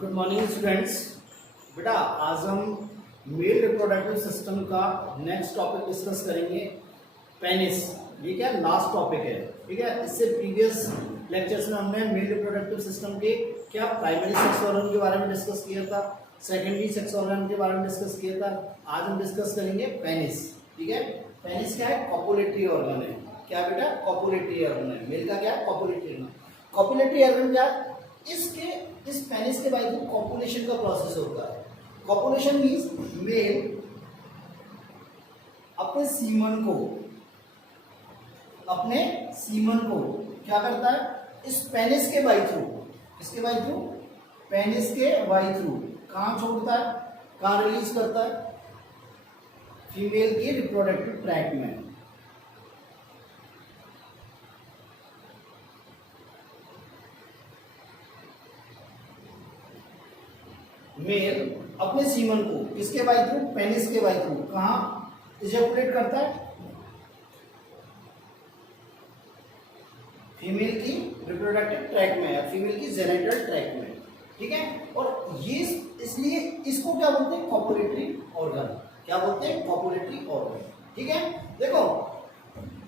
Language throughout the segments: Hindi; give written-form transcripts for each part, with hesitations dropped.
Good morning students. बेटा आज हम मेल रिप्रोडक्टिव सिस्टम का नेक्स्ट टॉपिक डिस्कस करेंगे, पेनिस। ये क्या लास्ट टॉपिक है, ठीक है। इससे प्रीवियस लेक्चर्स में हमने मेल रिप्रोडक्टिव सिस्टम के क्या प्राइमरी सेक्स ऑर्गन के बारे में डिस्कस किया था, सेकेंडरी सेक्स ऑर्गन के बारे में डिस्कस किया था। आज हम डिस्कस करेंगे पेनिस, ठीक है। पेनिस क्या है? कॉपुलेटरी ऑर्गन है। क्या बेटा? कॉपुलेटरी ऑर्गन है। मेल का क्या है? Copulatory organ. कॉपुलेटरी ऑर्गन क्या है? इस पेनिस के बाद कॉपुलेशन का प्रोसेस होता है। कॉपुलेशन मींस मेल अपने सीमन को क्या करता है? इस पेनिस के बाई थ्रू, इसके बाई थ्रू, पेनिस के बाई थ्रू कहां छोड़ता है, कहां रिलीज करता है? फीमेल के रिप्रोडक्टिव ट्रैक्ट में। मेल अपने सीमन को किसके बाई थ्रू? पेनिस के बाई थ्रू कहां इजैकुलेट करता है? फीमेल की रिप्रोडक्टिव ट्रैक्ट में या फीमेल की जेनिटल ट्रैक्ट में, ठीक है। और ये इसलिए इसको क्या बोलते हैं? Copulatory organ. क्या बोलते हैं? कॉपुलेटरी ऑर्गन, ठीक है। देखो,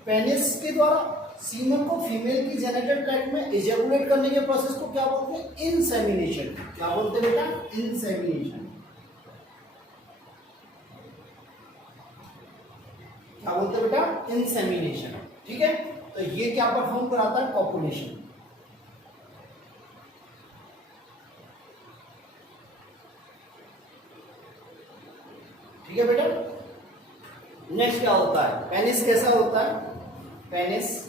पेनिस के द्वारा सीमन को फीमेल की जेनिटल ट्रैक्ट में इजैकुलेट करने के प्रोसेस को क्या बोलते हैं? इंसेमिनेशन। क्या बोलते हैं बेटा? इंसेमिनेशन। क्या बोलते हैं बेटा? इंसेमिनेशन, ठीक है। तो ये क्या परफॉर्म कराता है? कॉपुलेशन। ठीक है बेटा। नेक्स्ट क्या होता है? पेनिस कैसा होता है? Penis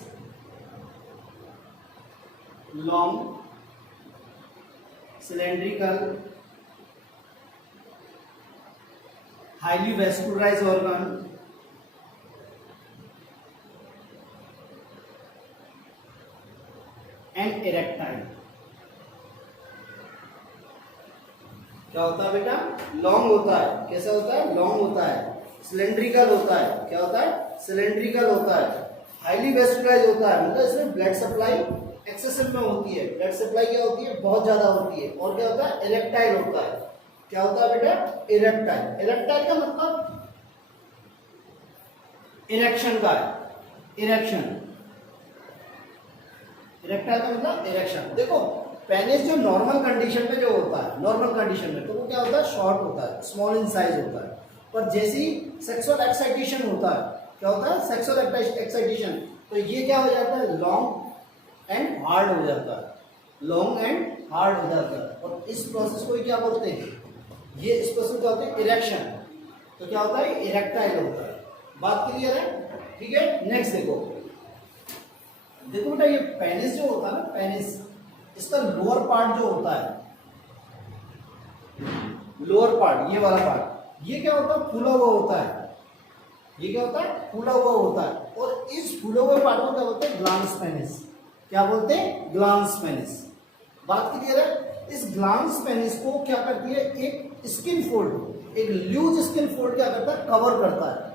long, cylindrical, highly vascularised organ, and erectile. क्या होता है बेटा? लॉन्ग होता है। कैसा होता है? लॉन्ग होता है। सिलेंड्रिकल होता है। क्या होता है? सिलेंड्रिकल होता है। हाईली वेस्कुलराइज्ड होता है, मतलब इसमें ब्लड सप्लाई एक्सेसिव में होती है। ब्लड सप्लाई क्या होती है? बहुत ज्यादा होती है। और क्या होता है? इरेक्टाइल होता है। क्या होता है बेटा? इरेक्टाइल। इरेक्टाइल का मतलब इरेक्शन का है। इरेक्शन, इरेक्टाइल का मतलब इरेक्शन। देखो, पेनिस जो नॉर्मल कंडीशन में जो होता है, नॉर्मल कंडीशन में तो वो क्या होता है? शॉर्ट होता है, स्मॉल इन साइज होता है। पर जैसे ही सेक्सुअल एक्साइटेशन होता है, क्या होता है? सेक्सुअल एक्साइटेशन, तो ये क्या हो जाता है? लॉन्ग एंड हार्ड हो जाता है। लॉन्ग एंड हार्ड हो जाता है। और इस प्रोसेस को क्या बोलते हैं? ये इस प्रोसेस को होते हैं इरेक्शन। तो क्या होता है? इरेक्टाइल होता है। बात क्लियर है? ठीक है। नेक्स्ट देखो बेटा, ये पेनिस जो होता है ना, पेनिस, इसका लोअर पार्ट जो होता है, लोअर पार्ट, ये वाला पार्ट, ये क्या होता है? फूला हुआ होता है। ये क्या होता है? फूला हुआ होता है। और इस फूले हुए पार्ट को क्या बोलते हैं? Glans penis. क्या बोलते हैं? Glans penis. बात क्लियर है? इस ग्लांस पेनिस को क्या करती है? एक स्किन फोल्ड, एक ल्यूज स्किन फोल्ड क्या करता है? कवर करता है।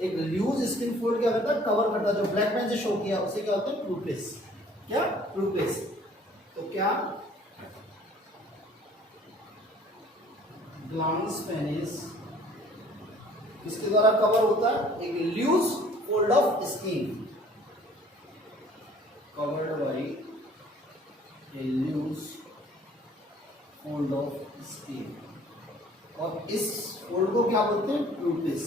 एक ल्यूज स्किन फोल्ड क्या करता है? कवर करता है। जो ब्लैक पेन से शो किया उसे क्या होता है? प्रूपिस। क्या? प्रूपिस। तो क्या ग्लांस पेनिस किसके द्वारा कवर होता है? एक ल्यूज fold of skin, covered by a loose fold of skin। और इस फोल्ड को क्या बोलते हैं? प्रूपिस।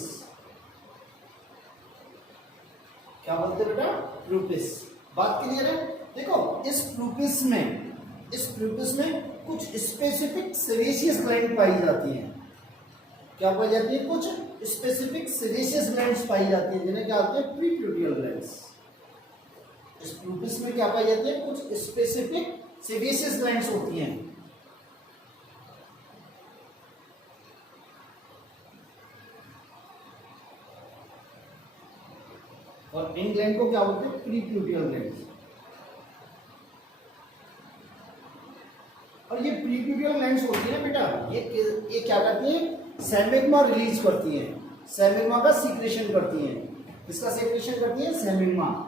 क्या बोलते हैं बेटा? प्रूपिस। बात क्लियर है? देखो, इस प्रूपिस में कुछ स्पेसिफिक सेबेशियस ग्लैंड पाई जाती हैं। क्या पाई जाती है? कुछ स्पेसिफिक सेबेशियस ग्लैंड्स पाई जाती हैं, जिन्हें क्या होते हैं? प्रीप्यूडियल ग्लैंड्स। इस प्रूपिस में क्या पाई जाती है? कुछ स्पेसिफिक सेबेशियस ग्लैंड्स होती हैं। और इन ग्लैंड को क्या बोलते हैं? प्रीप्यूडियल ग्लैंड्स। और ये प्रीप्यूडियल ग्लैंड्स होती हैं बेटा, ये क्या करती हैं? सेमिग्मा रिलीज करती हैं। सेमिग्मा का सीक्रेशन करती हैं। इसका सेक्रेशन करती है सेमिग्मा।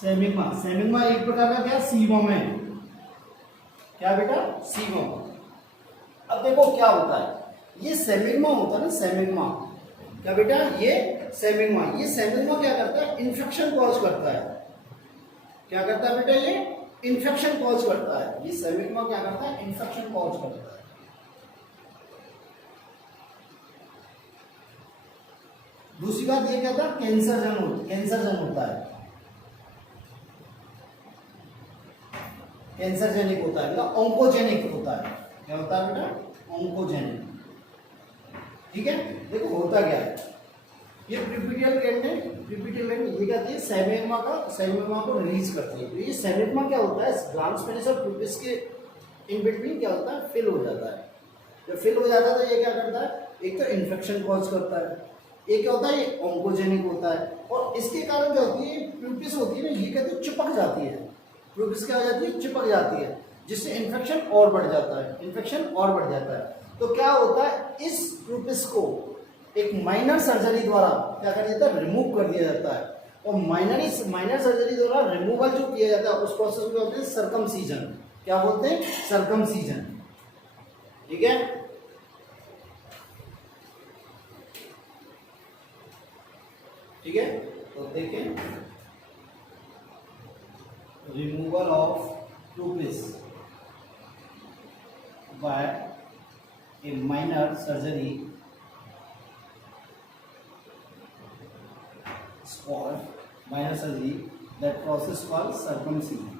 सेमिग्मा, सेमिग्मा एक प्रकार का क्या सीबम है, क्या बेटा सीबम। अब देखो क्या होता है, ये सेमिग्मा होता है ना, सेमिग्मा क्या बेटा, ये सेमिग्मा क्या करता है, इन्फेक्शन कॉज करता है। क्या करता है बेटा, ये इन्फेक्शन कॉज करता है। ये सेमिग्मा क्या करता है, इन्फेक्शन कॉज करता है। दूसरी बात ये कहता है कैंसरजन होता है, कैंसरजेनिक होता है, मतलब ऑन्कोजेनिक होता है। क्या होता है बेटा, ऑन्कोजेनिक। ठीक है, देखो होता क्या है, ये प्रीपिडियल ग्लैंड है, प्रीपिडियल ग्लैंड ये कहती है सेमिग्मा को रिलीज करती है। ये सेमिग्मा क्या होता है, ग्लैंड्स पेनिस और प्यूपिस के इन बिटवीन क्या होता है, फिल हो जाता है। जब फिल हो जाता है तो ये क्या करता है, एक तो इन्फेक्शन कॉज करता है, एक क्या होता है, ये ऑन्कोजेनिक होता है। और इसके कारण क्या होती है, प्यूपिस होती है ना, ये कहते हैं चिपक जाती है। प्यूपिस क्या हो जाती है, चिपक जाती है, जिससे इन्फेक्शन और बढ़ जाता है, तो क्या होता है, इस प्यूपिस को एक माइनर सर्जरी द्वारा क्या कर दिया जाता है, रिमूव कर दिया जाता है। और माइनर सर्जरी द्वारा रिमूवल जो किया जाता है उस प्रोसेस को बोलते हैं सर्कमसीजन। क्या बोलते हैं, सर्कमसीजन। ठीक है, ठीक है, तो देखें, removal of pubis by a minor surgery that process called circumcision।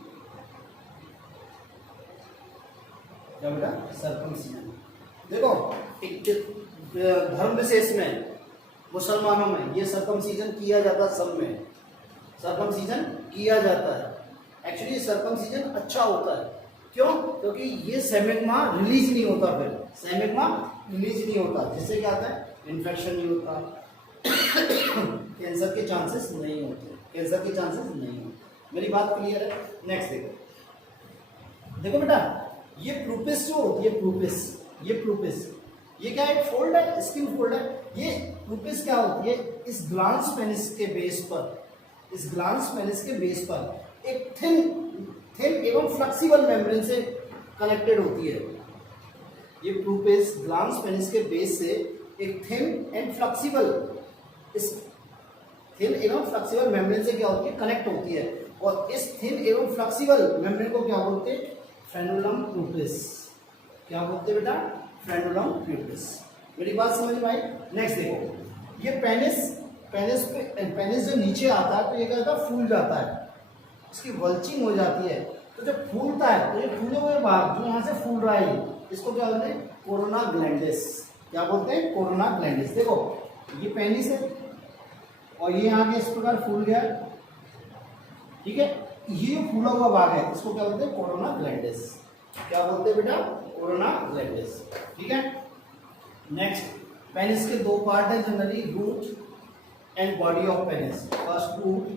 क्या बेटा, सर्कमसीजन। देखो एक धर्म विशेष में, मुसलमानों में ये सर्कमसीजन किया जाता है, सब में सर्कमसीजन किया जाता है। एक्चुअली सर्कमसीजन अच्छा होता है, क्यों, क्योंकि ये सेमिग्मा रिलीज नहीं होता, जिससे क्या होता है, इन्फेक्शन नहीं होता, कैंसर के चांसेस नहीं होते, मेरी बात क्लियर है। नेक्स्ट देखो बेटा, ये प्रूपिस जो होती है, प्रूपिस ये क्या है, फोल्ड है, स्किन फोल्ड है। ये प्रूपिस क्या होती है, इस ग्लैंड्स पेनिस के बेस पर एक थिन एवं फ्लेक्सिबल मेम्ब्रेन से कनेक्टेड होती है। ये प्रूपिस ग्लैंड्स पेनिस के बेस से एक थिन एवं फ्लेक्सिबल मेम्ब्रेन से क्या होती है, कनेक्ट होती है। और इस थिन एवं फ्लेक्सिबल मेम्ब्रेन को क्या बोलते हैं, फ्रेनुलम प्यूपिस। क्या बोलते हैं बेटा, फ्रेनुलम प्यूपिस। मेरी बात समझ में आई। नेक्स्ट देखो, ये पेनिस जो नीचे आता है तो ये क्या होता है, फूल जाता है, इसकी वल्चिंग हो जाती है। तो जब फूलता है तो ये फूले हुए भाग जो यहाँ से फूल रहा है, इसको क्या बोलते हैं, कोरोना ग्लैंडिस। क्या बोलते हैं, कोरोना ग्लैंडिस। देखो ये पेनिस है और ये यहाँ के इस प्रकार फूल गया, ठीक है, ये फूला हुआ भाग है, इसको क्या बोलते हैं, कोरोना ग्लैंडिस। क्या बोलते हैं बेटा, कोरोना ग्लैंडिस। ठीक है, नेक्स्ट, पेनिस के दो पार्ट है generally, root and body of penis. First root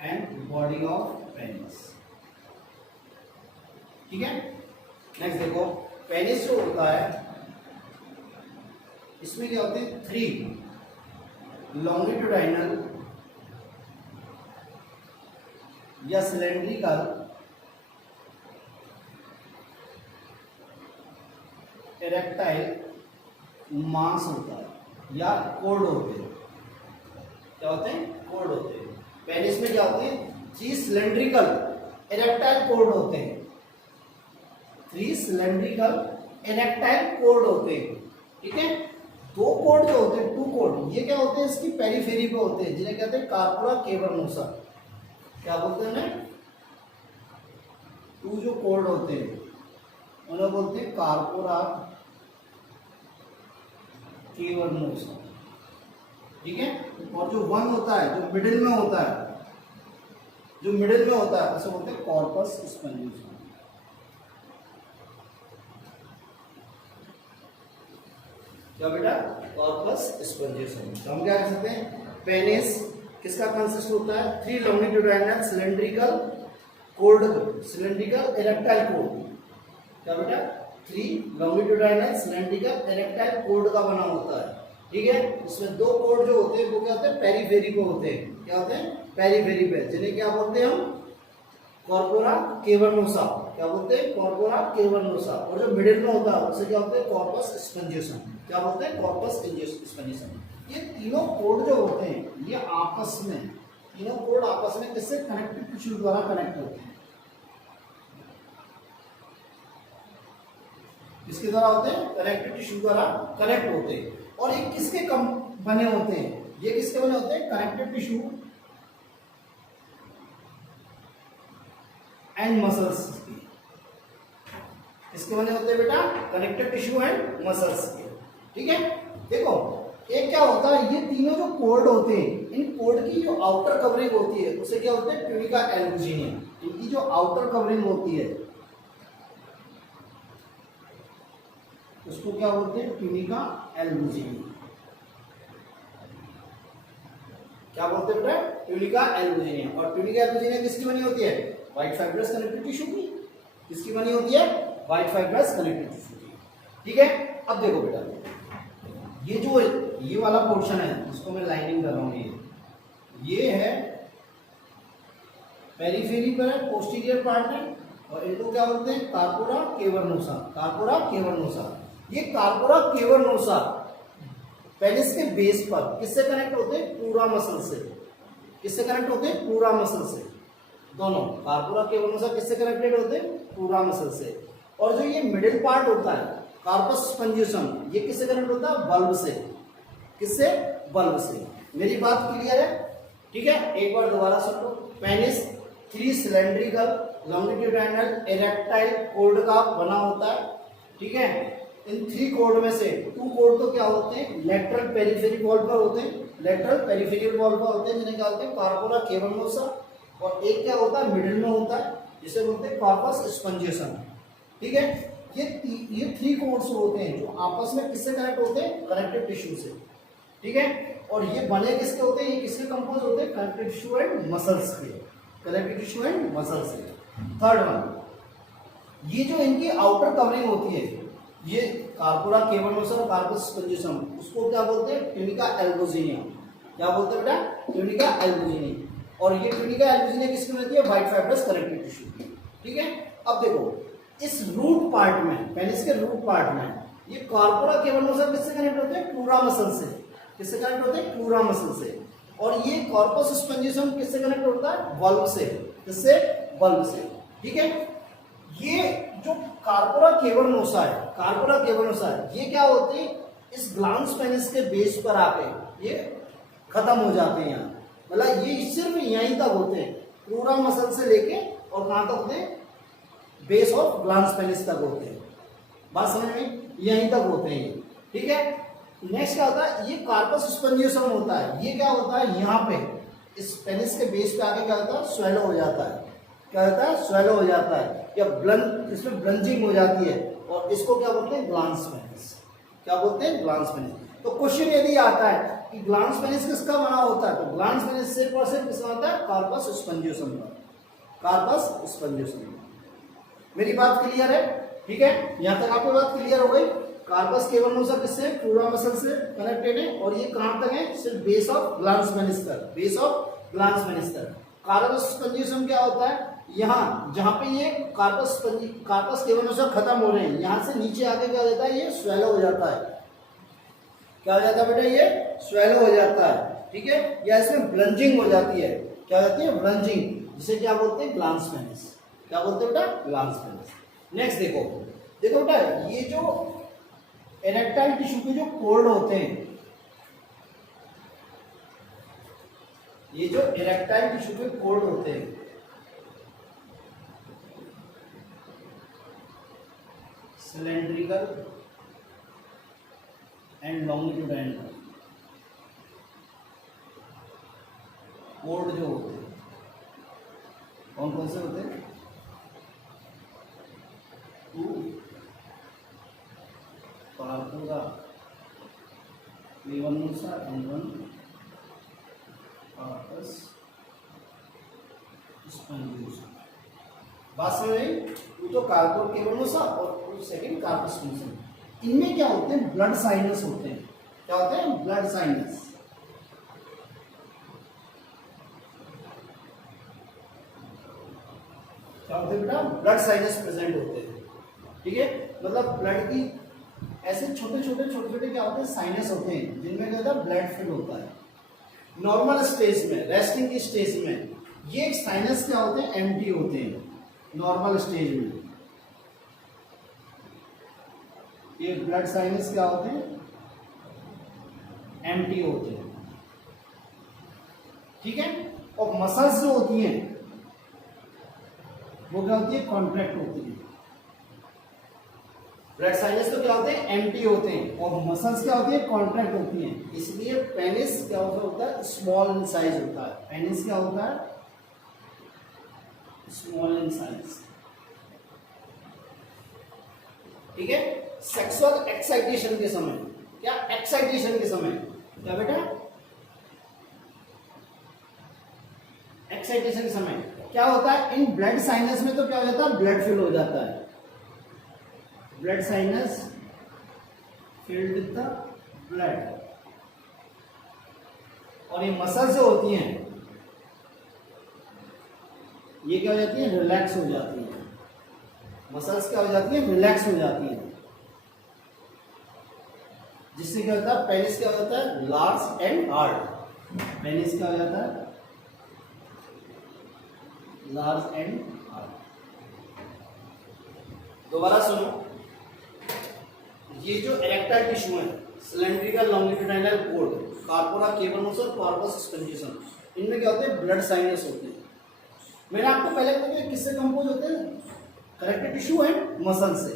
and body of penis. ठीक है, नेक्स्ट देखो, पेनिस जो होता है इसमें क्या होते हैं, 3 लॉन्गिट्यूडाइनल या सिलेंड्रिकल इरेक्टाइल मांस होता है या कोर्ड होते हैं। क्या होते हैं, कोर्ड होते हैं। पेनिस में क्या होते हैं, 3 सिलेंड्रिकल इरेक्टाइल कोर्ड होते हैं, 3 सिलेंड्रिकल इरेक्टाइल कोर्ड होते हैं। ठीक है, 2 कोर्ड जो होते हैं, 2 कोर्ड, ये क्या होते हैं, इसकी पेरिफेरी पे होते हैं, जिन्हें कहते हैं कार्पोरा केवर्नोसा। क्या बोलते हैं ना, 2 जो कोर्ड होते हैं उन्हें बोलते हैं कार्पोरा केवर्नोसा। ठीक है, और जो 1 होता है, जो मिडिल में होता है, उसे बोलते हैं कॉर्पस स्पंजियोसम। क्या बेटा, कॉर्पस स्पंजियोसम। तो हम क्या कर सकते हैं, पेनिस किसका कंसिस्ट होता है, 3 longitudinal cylindrical cord, cylindrical erectile cord. क्या बेटा, 3 लॉन्गिट्यूडाइनल सिलेंड्रिकल इरेक्टाइल कोर्ड का बना होता है। ठीक है, इसमें 2 कोर्ड जो होते हैं वो क्या होते हैं, पेरीफेरी पे होते हैं। क्या होते हैं, पेरीफेरी पे, जिन्हें क्या बोलते हैं हम, कॉर्पोरा केवर्नोसा, क्या बोलते हैं? कॉर्पोरा केवर्नोसा। और जो मिडिल में होता है उसे क्या बोलते हैं? Corpus spongiosum. क्या बोलते हैं? Corpus spongiosum. ये तीनों कोड जो होते हैं ये आपस में, तीनों कोड आपस में किससे? कनेक्टिव टिश्यू द्वारा कनेक्ट होते हैं। किसके द्वारा होते हैं? कनेक्टिव टिश्यू द्वारा कनेक्ट होते हैं। और ये किसके कम बने होते हैं? ये किसके बने होते हैं? कनेक्टिव टिश्यू एंड मसल्स के। किसके बने होते हैं बेटा? कनेक्टिव टिश्यू एंड मसल्स के। ठीक है, देखो एक क्या होता है, ये तीनों जो कोड होते हैं, इन कोड की जो आउटर कवरिंग होती है उसे क्या होता है? Tunica albuginea. इनकी जो आउटर कवरिंग होती है उसको क्या बोलते हैं? Tunica albuginea. क्या बोलते हैं बेटा? Tunica albuginea. और ट्यूनिका एल्बुजिनिया किसकी बनी होती है? व्हाइट फाइब्रस कनेक्टिव टिश्यू की। किसकी बनी होती है? व्हाइट फाइब्रस कनेक्टिव टिश्यू की। ठीक है, अब देखो बेटा, ये जो ये वाला पोर्शन है जिसको मैं लाइनिंग कर रहा हूं, ये है पेरिफेरी पर है, पोस्टीरियर पार्ट है। और इनको क्या बोलते हैं? कार्पोरा केवर्नोसा। कार्पोरा केवर्नोसा। ये कार्पोरा केवर्नोसा पेनिस के बेस पर किससे कनेक्ट होते हैं? पूरा मसल से। किससे कनेक्ट होते हैं? पूरा मसल से। दोनों कार्पोरा केवर्नोसा किससे कनेक्टेड होते हैं? पूरा मसल से। और जो ये मिडिल पार्ट होता है कार्पस स्पंजियोसम, ये किससे कनेक्ट होता है? बल्ब से। किससे? बल्ब से। मेरी बात क्लियर है? ठीक है, एक बार दोबारा सुन लो। पेनिस 3 सिलेंड्रिकल लॉन्गिट्यूडाइनल इरेक्टाइल कोड का बना होता है। ठीक है, इन 3 कोड में से 2 कोड तो क्या होते हैं? लेटरल पेरिफेरी वॉल पर होते हैं। लेटरल पेरिफेरियल वॉल पर होते हैं जिन्हें क्या होते हैं? कार्पोरा केवर्नोसा। और एक क्या होता है? मिडिल में होता है जिसे बोलते हैं कार्पस स्पंजियोसम। ठीक है, ये 3 कोड्स होते हैं जो आपस में किससे कनेक्ट होते हैं? कनेक्टिव टिश्यू से। ठीक है, और ये बने किसके होते हैं? ये किसके कंपोज होते हैं? कनेक्टिव टिश्यू एंड मसल्स के। कनेक्टिव टिश्यू एंड मसल्स से। थर्ड वन, ये जो इनकी आउटर कवरिंग होती है, ये कार्पोरा केवर्नोसा और कार्पस स्पंजियोसम, उसको क्या बोलते हैं? Tunica albuginea. क्या बोलते हैं बेटा? Tunica albuginea. और ये ट्यूनिका एल्बुजिनिया किसकी बनती है? व्हाइट फाइब्रस कनेक्टिव टिश्यू की। ठीक है, अब देखो इस रूट पार्ट में, पेनिस के रूट पार्ट में, ये कार्पोरा केवर्नोसा किससे कनेक्ट होते हैं? पूरा मसल से। किससे कनेक्ट होते हैं? पूरा मसल से। और ये कॉर्पस स्पंजियोसम किससे कनेक्ट होता है? बल्ब से। किससे? बल्ब से। ठीक है, ये जो कार्पोरा केवर्नोसा है, कार्पोरा केवर्नोसा है, ये क्या होते हैं? इस ग्लांस पेनिस के बेस पर आके ये खत्म हो जाते हैं यहाँ। मतलब ये सिर्फ यहीं तक होते हैं, पूरा मसल से लेके और कहां तक होते हैं? बेस ऑफ ग्लांस पेनिस तक होते हैं। बात समझ में? यहीं तक होते हैं ये। ठीक है, नेक्स्ट क्या होता है? ये कार्पस स्पंजियोसम होता है। ये क्या होता है? यहाँ पे इस पेनिस के बेस पे आके क्या होता है? स्वेलो हो जाता है। क्या होता है? स्वेलो हो जाता है या ब्लंज, इसमें ब्लंजिंग हो जाती है। और इसको क्या बोलते हैं? Glans penis. क्या बोलते हैं? Glans penis. तो क्वेश्चन यदि आता है कि ग्लांस पेनिस किसका बना होता है, तो ग्लांस पेनिस सिर्फ और सिर्फ किसका होता है? कार्पस स्पंजियोसम का। Corpus spongiosum. मेरी बात क्लियर है? ठीक है, यहां तक आपको बात क्लियर हो गई। कार्पस केवर्नोसा किससे? पूरा मसल से कनेक्टेड है। और ये कहां तक है? सिर्फ बेस ऑफ ग्लांस पेनिस तक। बेस ऑफ ग्लांस पेनिस तक। कार्पस स्पंजियोसम क्या होता है? यहाँ जहां पे ये कार्पस केवर्नोसा खत्म हो रहे हैं, यहां से नीचे आके क्या हो जाता है? ये स्वेलो हो जाता है। क्या हो जाता है बेटा? ये स्वेलो हो जाता है। ठीक है, या इसमें ब्लंजिंग हो जाती है। क्या हो जाती है? ब्लंजिंग, जिसे क्या बोलते हैं? Glans penis. क्या बोलते हैं बेटा? Glans penis. नेक्स्ट देखो, देखो बेटा, ये जो इरेक्टाइल टिश्यू के जो कोड होते हैं, ये जो इरेक्टाइल टिश्यू के कोड होते हैं, सिलेंड्रिकल एंड लॉन्गिट्यूडाइनल कोड जो होते हैं, कौन कौन से होते हैं? 2 कार्पोरा केवर्नोसा एंड 1 कार्पस स्पंजियोसा। बात समझ आई? तो कार्पोरा केवर्नोसा और सेकंड कार्पस स्पंजियोसा। इनमें क्या होते हैं? ब्लड साइनस होते हैं। क्या होते हैं? Blood sinus. क्या होते हैं बेटा, ब्लड साइनस प्रेजेंट होते हैं। ठीक है, मतलब ब्लड की ऐसे छोटे छोटे क्या होते हैं, साइनस होते हैं जिनमें क्या होता है, ब्लड फिल होता है। नॉर्मल स्टेज में, रेस्टिंग की स्टेज में ये साइनस क्या होते हैं, एम्प्टी होते हैं। नॉर्मल स्टेज में ये ब्लड साइनस क्या होते हैं, एम्प्टी होते हैं। ठीक है, और मसल्स जो होती हैं वो क्या होती है, कॉन्ट्रैक्ट होती है। ब्लड साइनस तो क्या होते हैं, एम्प्टी होते हैं, और मसल्स क्या होती है, कॉन्ट्रैक्ट होती हैं। इसलिए पेनिस क्या होता है, स्मॉल इन साइज होता है। पेनिस क्या होता है, स्मॉल इन साइज। ठीक है, सेक्सुअल एक्साइटेशन के समय, क्या एक्साइटेशन के समय, क्या बेटा, एक्साइटेशन के समय क्या होता है, इन ब्लड साइनस में तो क्या हो जाता है, ब्लड फिल हो जाता है। Blood sinus filled with the blood, और ये मसल्स जो होती हैं ये क्या हो जाती है, रिलैक्स हो जाती है। मसल्स क्या हो जाती है, रिलैक्स हो जाती है, जिससे क्या होता है, पेनिस क्या होता है, लार्ज एंड हार्ड। पेनिस क्या हो जाता है, लार्ज एंड हार्ड। दोबारा सुनो, ये जो इरेक्टाइल टिश्यू है, सिलेंड्रिकल लॉन्गिट्यूडाइनल कोड, कार्पोरा केबर्नस और कॉर्पस स्पंजिसम, इनमें क्या होते हैं, ब्लड साइनस होते हैं। मैंने आपको पहले बताया किससे कंपोज होते हैं, कनेक्टिव टिश्यू एंड मसल से।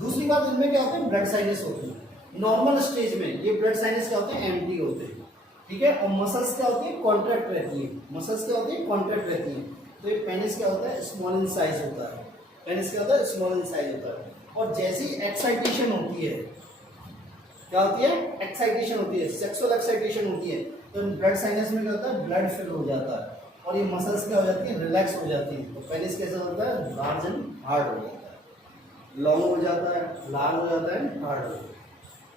दूसरी बात, इनमें क्या होते हैं, ब्लड साइनस होते हैं। नॉर्मल स्टेज में ये ब्लड साइनस क्या होते हैं, एम्प्टी होते हैं। ठीक है, और मसल्स क्या होती है, कॉन्ट्रैक्ट रहती है। मसल्स क्या होती है, कॉन्ट्रैक्ट रहती है। तो ये पेनिस क्या होता है, स्मॉल इन साइज होता है। पेनिस क्या होता है, स्मॉल इन साइज होता है। और जैसी एक्साइटेशन होती है, क्या होती है, एक्साइटेशन होती है, सेक्सुअल एक्साइटेशन होती है, तो ब्लड साइनस में क्या होता है, ब्लड फिल हो जाता है, और ये मसल्स क्या हो जाती है, रिलैक्स हो जाती है। तो पेनिस कैसा होता है, लार्ज एंड हार्ड हो जाता है, लॉन्ग हो जाता है, लार्ज हो जाता है, हार्ड हो जाता है।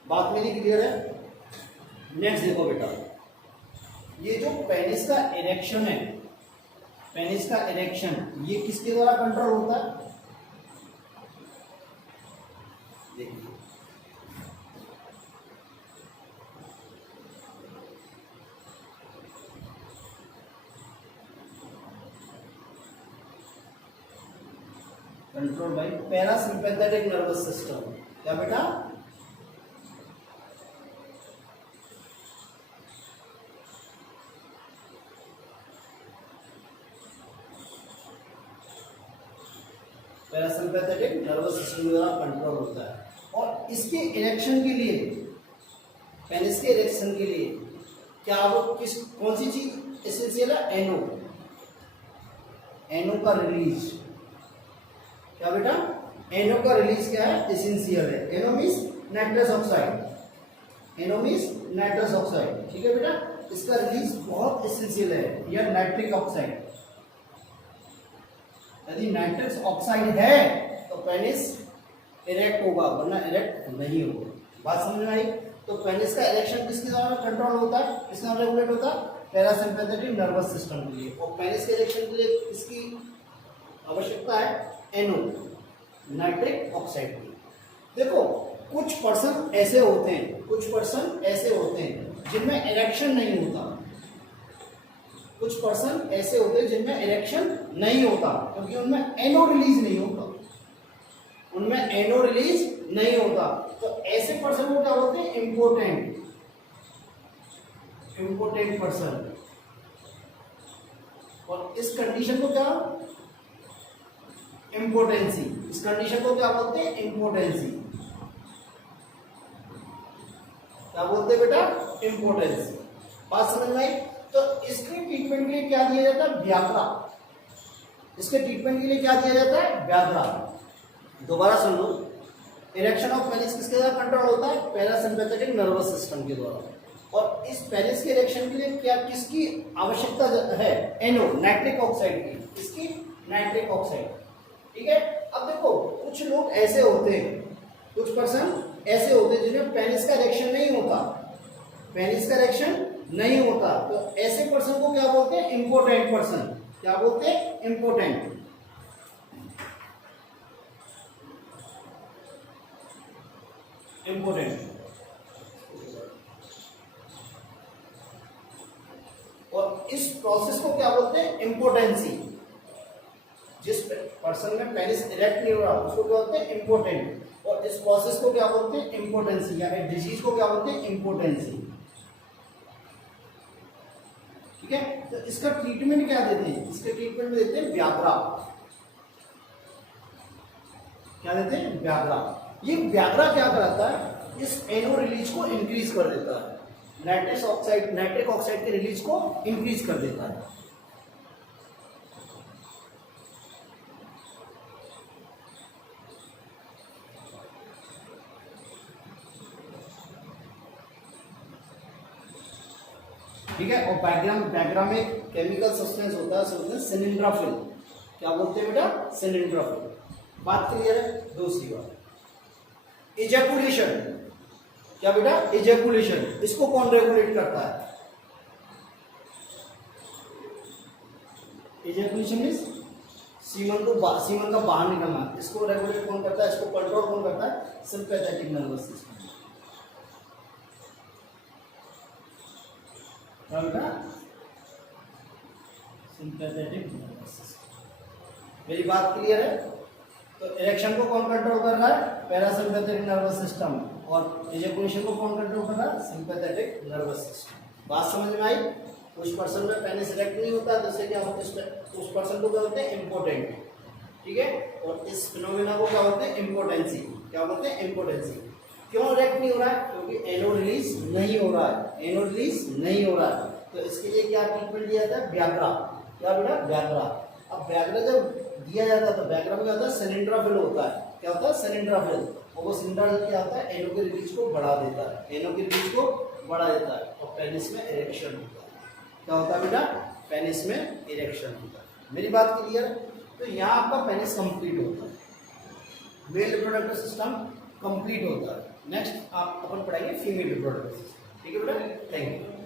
बात मेरी क्लियर है? नेक्स्ट देखो बेटा, ये जो पेनिस का इरेक्शन है, पेनिस का इरेक्शन ये किसके द्वारा कंट्रोल होता है, देखिए control by parasympathetic nervous system. क्या बेटा, पैरासिम्पैथेटिक नर्वस सिस्टम द्वारा कंट्रोल होता है। और इसके इरेक्शन के लिए, पेनिस के इरेक्शन के लिए क्या वो कौन सी चीज एसेंशियल है, एनो, एनो का रिलीज। क्या बेटा, एनो का रिलीज क्या है, एसेंशियल है। एनो मींस नाइट्रस ऑक्साइड, एनो मींस नाइट्रस ऑक्साइड। ठीक है बेटा, इसका रिलीज बहुत एसेंशियल है, या नाइट्रिक ऑक्साइड। यदि नाइट्रस ऑक्साइड है तो पेनिस इरेक्ट होगा, वरना इरेक्ट नहीं होगा। बात समझ में आई? तो पेनिस का इरेक्शन किसके द्वारा कंट्रोल होता है, किसके द्वारा रेगुलेट होता है, पैरासिम्पैथेटिक नर्वस सिस्टम के लिए। और पेनिस के इरेक्शन के लिए किसकी आवश्यकता है, एनो, नाइट्रिक ऑक्साइड की। देखो कुछ पर्सन ऐसे होते हैं, कुछ पर्सन ऐसे होते हैं जिनमें इरेक्शन नहीं होता, कुछ पर्सन ऐसे होते हैं जिनमें इरेक्शन नहीं होता, क्योंकि उनमें एनो रिलीज नहीं होता, उनमें एनो रिलीज नहीं होता। तो ऐसे पर्सन को क्या बोलते हैं, इम्पोर्टेंट, इम्पोर्टेंट पर्सन। और इस कंडीशन को क्या, इम्पोर्टेंसी, इस कंडीशन को क्या बोलते हैं, इम्पोर्टेंसी। क्या बोलते हैं बेटा, इम्पोर्टेंसी। बात समझ में आई? तो इसके ट्रीटमेंट के लिए क्या दिया जाता है, व्याग्रा। इसके ट्रीटमेंट के लिए क्या दिया जाता है, व्याग्रा। दोबारा सुन लो, इरेक्शन ऑफ पेनिस किसके द्वारा कंट्रोल होता है, पैरासिम्पैथेटिक नर्वस सिस्टम के द्वारा। और इस पेनिस के इरेक्शन के लिए क्या किसकी आवश्यकता है, एनो, नाइट्रिक ऑक्साइड की, किसकी, नाइट्रिक ऑक्साइड। ठीक है, अब देखो कुछ लोग ऐसे होते हैं, कुछ पर्सन ऐसे होते हैं जिन्हें पेनिस का इरेक्शन नहीं होता, पेनिस का इरेक्शन नहीं होता। तो ऐसे पर्सन को क्या बोलते हैं, इम्पोर्टेंट पर्सन। क्या बोलते हैं, इम्पोर्टेंट। इम्पोर्टेंट। और इस प्रोसेस को क्या बोलते हैं? इम्पोर्टेंसी। जिस पर्सन में पेनिस इरेक्ट नहीं हो रहा उसको क्या बोलते हैं? इम्पोर्टेंट। और इस प्रोसेस को क्या बोलते हैं? इम्पोर्टेंसी। या डिजीज को क्या बोलते हैं? इम्पोर्टेंसी। ठीक है, तो इसका ट्रीटमेंट क्या देते हैं? इसके ट्रीटमेंट में देते हैं व्याग्रा। क्या देते हैं? व्याग्रा। ये व्याग्रा क्या कराता है? इस एनो रिलीज को इंक्रीज कर देता है, नाइट्रिक ऑक्साइड के रिलीज को इंक्रीज कर देता है। ठीक है, और डायग्राम में केमिकल सब्सटेंस होता है, सब्सटेंस सिलिंड्राफिल। क्या बोलते हैं बेटा? सिलिंड्राफिल। बात क्लियर है? दूसरी बात, इजैकुलेशन। क्या बेटा? इजैकुलेशन। इसको कौन रेगुलेट करता है? इजैकुलेशन मींस सीमन का बाहर निकलना। इसको रेगुलेट कौन करता है? इसको कंट्रोल कौन करता है? Sympathetic nervous system. क्या बेटा? Sympathetic nervous system. मेरी बात क्लियर है? तो इरेक्शन को कौन कंट्रोल कर रहा है? Parasympathetic nervous system. और इजैकुलेशन को कौन कंट्रोल कर रहा है? Sympathetic nervous system. बात समझ में आई? कुछ पर्सन में पेनिस इरेक्ट नहीं होता, जैसे क्या होता है? उस पर्सन को क्या बोलते हैं? इम्पोर्टेंट। ठीक है, और इस फिनोमेना को क्या बोलते हैं? इम्पोर्टेंसी। क्या बोलते हैं? इम्पोर्टेंसी। क्यों इरेक्ट नहीं हो रहा है? क्योंकि एनो रिलीज नहीं हो रहा है। एनो रिलीज नहीं हो रहा है, तो इसके लिए क्या ट्रीटमेंट दिया जाता है? व्याग्रा। क्या बेटा? व्याग्रा। अब व्याग्रा जब दिया जाता है तो व्याग्रा में क्या होता है? सिलिंड्राफिल होता है। क्या होता है? सिलिंड्राफिल। और वो सिलिंड्राफिल क्या होता है? एनो के रिलीज को बढ़ा देता है। एनो के रिलीज को बढ़ा देता है और पेनिस में इरेक्शन होता है। क्या होता है बेटा? पेनिस में इरेक्शन होता है। मेरी बात क्लियर है? तो यहाँ आपका पेनिस कंप्लीट होता है, मेल रिप्रोडक्टिव सिस्टम कंप्लीट होता है। नेक्स्ट आप अपन पढ़ाएंगे फीमेल रिप्रोडक्टिव सिस्टम। ठीक है बेटा? Thank you.